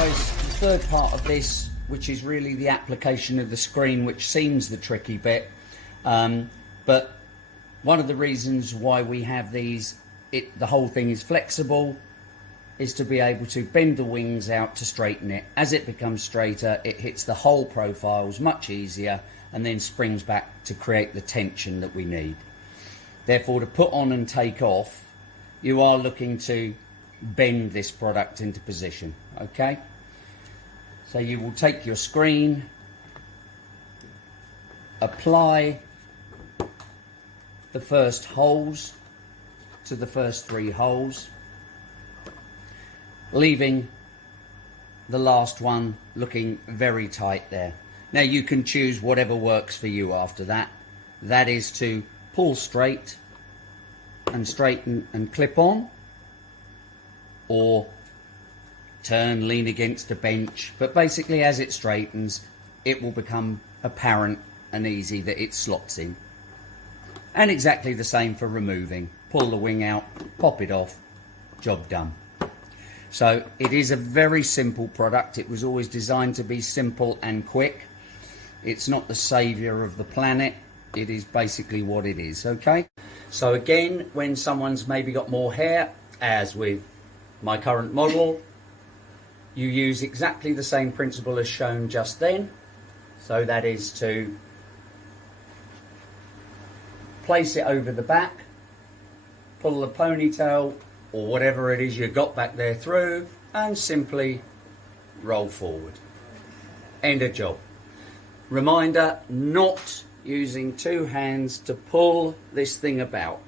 guys, the third part of this, which is really the application of the screen, which seems the tricky bit, but one of the reasons why we have these, the whole thing is flexible, is to be able to bend the wings out to straighten it. As it becomes straighter, it hits the whole profiles much easier and then springs back to create the tension that we need. Therefore, to put on and take off, you are looking to bend this product into position, okay? So you will take your screen, apply the first holes to the first 3 holes, leaving the last one looking very tight there. Now you can choose whatever works for you after that. That is to pull straight and straighten and clip on, or turn, lean against a bench, but basically as it straightens it will become apparent and easy that it slots in. And exactly the same for removing. Pull the wing out, pop it off, job done. So it is a very simple product. It was always designed to be simple and quick. It's not the saviour of the planet. It is basically what it is, okay? So again, when someone's maybe got more hair, as with my current model, you use exactly the same principle as shown just then. So that is to place it over the back, pull the ponytail or whatever it is you got back there through, and simply roll forward. End of job. Reminder, not using 2 hands to pull this thing about.